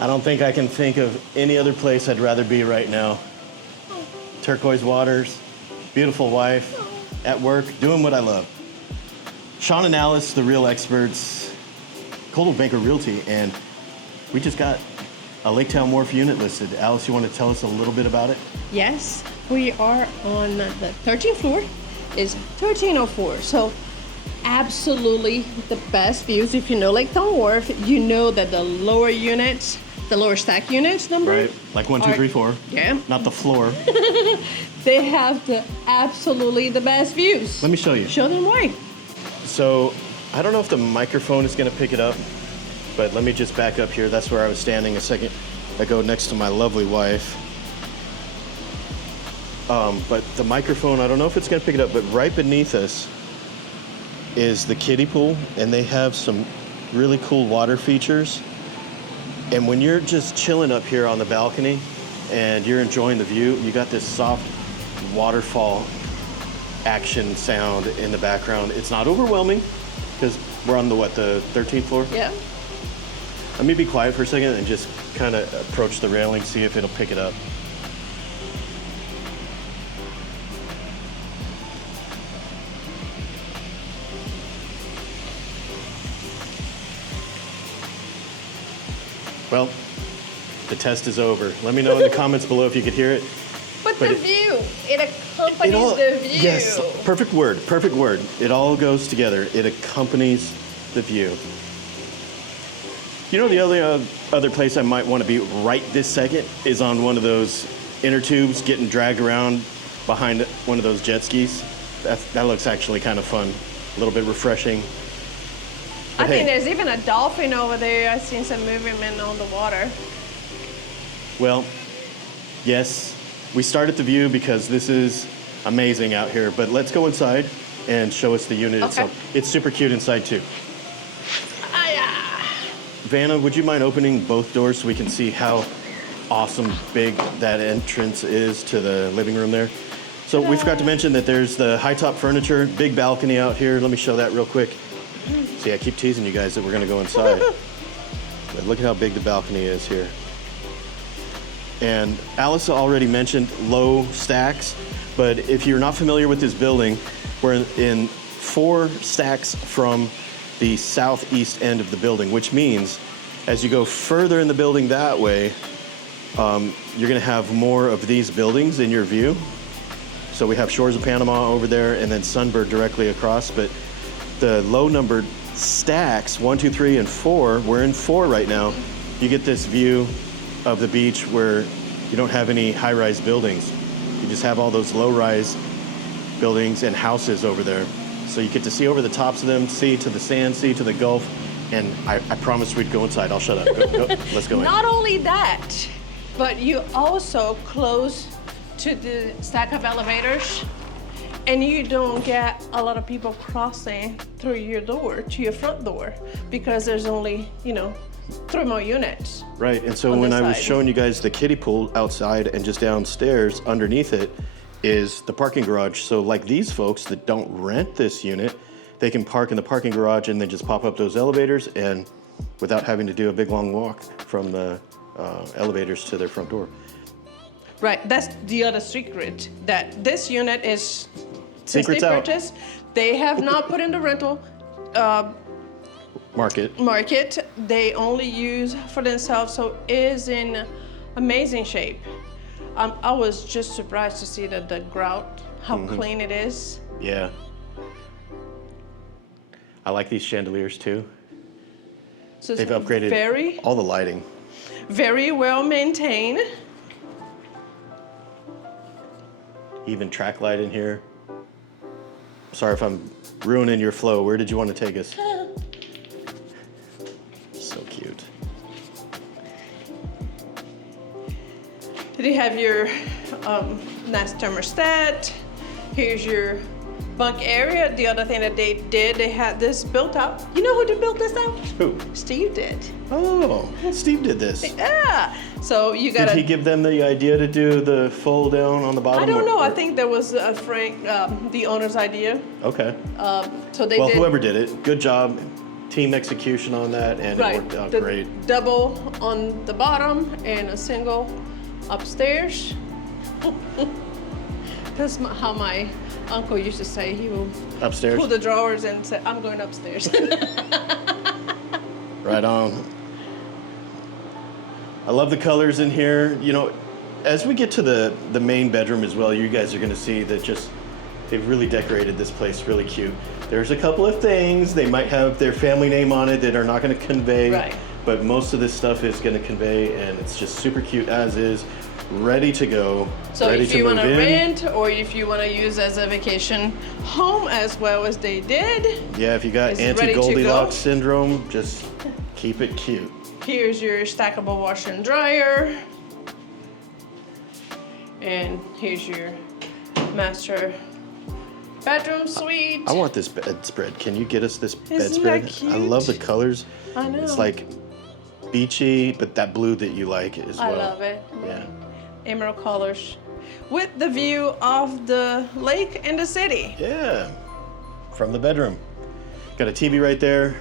I don't think I can think of any other place I'd rather be right now. Turquoise waters, beautiful wife, at work, doing what I love. Sean and Alice, the real experts, Coldwell Banker Realty, and we just got a Laketown Wharf unit listed. Alice, you want to tell us a little bit about it? Yes, we are on the 13th floor. It's 1304. So absolutely the best views. If you know Laketown Wharf, you know that the lower units, the lower stack units number. Right, like 1, 2, 3, 4. Yeah. Not the floor. They have absolutely the best views. Let me show you. Show them why. So, I don't know if the microphone is going to pick it up, but let me just back up here. That's where I was standing a second ago next to my lovely wife. But the microphone, I don't know if it's going to pick it up, but right beneath us is the kiddie pool, and they have some really cool water features. And when you're just chilling up here on the balcony and you're enjoying the view, you got this soft waterfall action sound in the background. It's not overwhelming because we're on the 13th floor? Yeah. Let me be quiet for a second and just kind of approach the railing, see if it'll pick it up. Well, the test is over. Let me know in the comments below if you could hear it. But the view, it accompanies the view. Yes, perfect word, perfect word. It all goes together. It accompanies the view. You know, the only other place I might want to be right this second is on one of those inner tubes getting dragged around behind one of those jet skis. That looks actually kind of fun, a little bit refreshing. I think there's even a dolphin over there. I've seen some movement on the water. Well, yes, we start at the view because this is amazing out here, but let's go inside and show us the unit itself. It's super cute inside too. Vanna, would you mind opening both doors so we can see how awesome big that entrance is to the living room there? So we forgot to mention that there's the high top furniture, big balcony out here. Let me show that real quick. See, I keep teasing you guys that we're gonna go inside. But look at how big the balcony is here. And Alice already mentioned low stacks, but if you're not familiar with this building, we're in 4 stacks from the southeast end of the building, which means as you go further in the building that way, you're gonna have more of these buildings in your view. So we have Shores of Panama over there and then Sunbird directly across, but the low numbered stacks, 1, 2, 3, and 4, we're in 4 right now. You get this view of the beach where you don't have any high-rise buildings. You just have all those low-rise buildings and houses over there. So you get to see over the tops of them, see to the sand, see to the Gulf, and I promised we'd go inside. I'll shut up. Go. Let's go in. Not only that, but you also close to the stack of elevators, and you don't get a lot of people crossing through your door to your front door because there's only, 3 more units. Right, and so when I was showing you guys the kiddie pool outside and just downstairs underneath it is the parking garage. So like these folks that don't rent this unit, they can park in the parking garage and then just pop up those elevators and without having to do a big long walk from the elevators to their front door. Right, that's the other secret, that this unit is, since they Secret's out. purchased, they have not put in the rental market. They only use for themselves, so it is in amazing shape. I was just surprised to see that the grout, how clean it is. Yeah. I like these chandeliers too. So They've upgraded all the lighting. Very well maintained. Even track light in here. Sorry if I'm ruining your flow. Where did you want to take us? So cute. Did you have your nice thermostat? Here's your bunk area. The other thing that they did, they had this built out. You know who built this out? Who? Steve did. Oh, Steve did this. Yeah. So you got. Did he give them the idea to do the fold down on the bottom? I don't know. I think that was Frank, the owner's idea. Okay. So they well, did. whoever did it, good job, team execution on that, and it worked out great. Double on the bottom and a single upstairs. That's how my uncle used to say. He will Upstairs? pull the drawers and say, I'm going upstairs. Right on. I love the colors in here. You know, as we get to the main bedroom as well, you guys are going to see that they've really decorated this place really cute. There's a couple of things, they might have their family name on it that are not going to convey, right. But most of this stuff is going to convey, and it's just super cute as is, ready to go. So ready if you want to move in. rent, or if you want to use as a vacation home as well as they did. Yeah, if you got It's ready to anti-Goldilocks go. syndrome, just keep it cute. Here's your stackable washer and dryer. And here's your master bedroom suite. I want this bedspread. Can you get us this Isn't that bedspread? I love the cute? colors. I know. It's like beachy, but that blue that you like as well. I love it. Yeah. Emerald colors. With the view of the lake and the city. Yeah. From the bedroom. Got a TV right there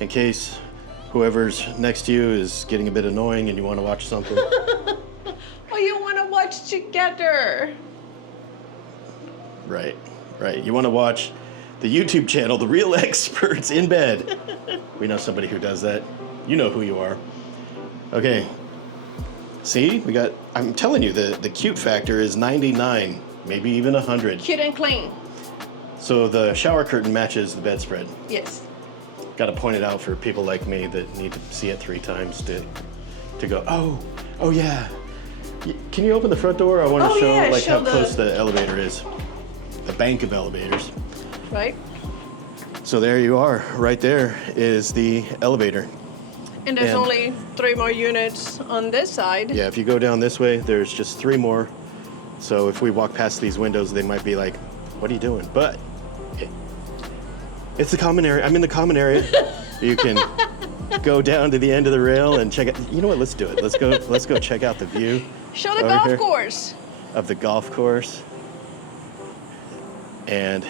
in case whoever's next to you is getting a bit annoying and you want to watch something. Oh, you want to watch together. Right. You want to watch the YouTube channel, The Real Experts in Bed. We know somebody who does that. You know who you are. Okay. See, I'm telling you, the cute factor is 99, maybe even 100. Cute and clean. So the shower curtain matches the bedspread. Yes. Got to point it out for people like me that need to see it 3 times to go, oh yeah. Can you open the front door? I want to show how close the elevator is. The bank of elevators. Right. So there you are. Right there is the elevator. And there's only 3 more units on this side. Yeah, if you go down this way, there's just 3 more. So if we walk past these windows, they might be like, what are you doing? But it's the common area. I'm in the common area. You can go down to the end of the rail and check it. You know what? Let's do it. Let's go check out the view. Show the golf course. Of the golf course. And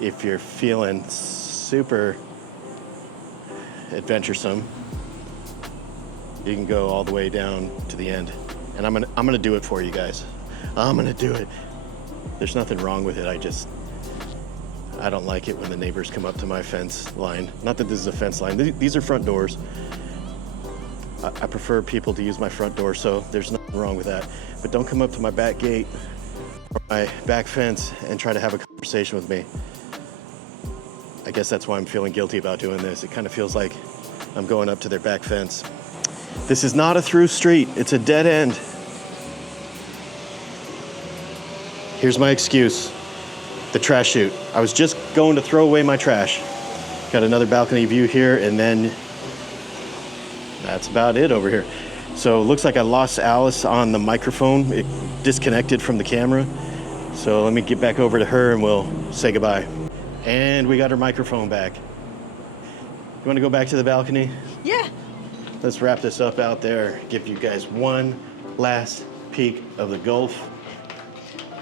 if you're feeling super adventuresome, you can go all the way down to the end. And I'm gonna do it for you guys. I'm gonna do it. There's nothing wrong with it. I don't like it when the neighbors come up to my fence line. Not that this is a fence line. These are front doors. I prefer people to use my front door, so there's nothing wrong with that. But don't come up to my back gate or my back fence and try to have a conversation with me. I guess that's why I'm feeling guilty about doing this. It kind of feels like I'm going up to their back fence. This is not a through street. It's a dead end. Here's my excuse. The trash chute. I was just going to throw away my trash. Got another balcony view here, and then that's about it over here. So it looks like I lost Alice on the microphone. It disconnected from the camera. So let me get back over to her and we'll say goodbye. And we got her microphone back. You want to go back to the balcony? Yeah. Let's wrap this up out there. Give you guys one last peek of the Gulf.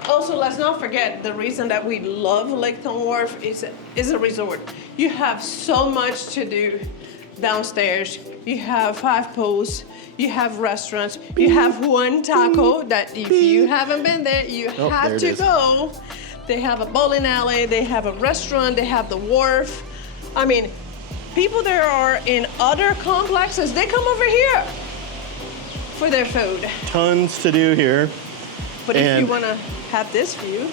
Also, let's not forget the reason that we love Laketown Wharf is a resort. You have so much to do downstairs. You have 5 pools. You have restaurants. You have one taco that if you haven't been there, you have to go. They have a bowling alley. They have a restaurant. They have the wharf. I mean, people that are in other complexes, they come over here for their food. Tons to do here. But if you want to have this view.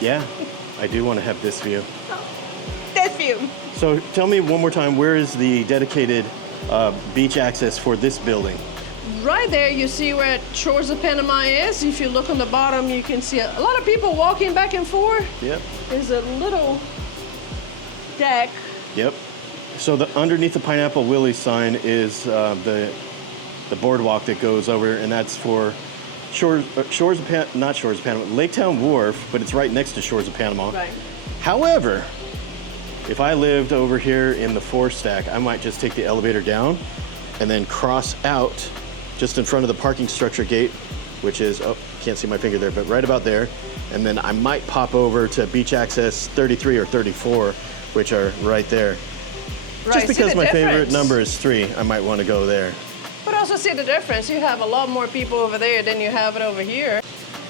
Yeah, I do want to have this view. This view. So tell me one more time, where is the dedicated beach access for this building? Right there, you see where Shores of Panama is. If you look on the bottom, you can see a lot of people walking back and forth. Yep. There's a little deck. Yep. So underneath the Pineapple Willie sign is the boardwalk that goes over, and that's for not Shores of Panama, Laketown Wharf, but it's right next to Shores of Panama. Right. However, if I lived over here in the 4 stack, I might just take the elevator down and then cross out just in front of the parking structure gate, which is, can't see my finger there, but right about there. And then I might pop over to beach access 33 or 34, which are right there. Right, Just see because the my favorite difference. number is 3, I might want to go there. But also see the difference. You have a lot more people over there than you have it over here.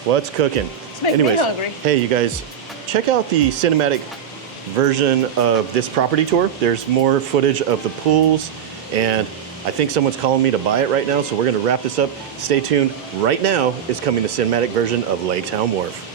What's cooking? making me hungry. Hey, you guys, check out the cinematic version of this property tour. There's more footage of the pools, and I think someone's calling me to buy it right now, so we're gonna wrap this up. Stay tuned. Right now is coming the cinematic version of Laketown Wharf.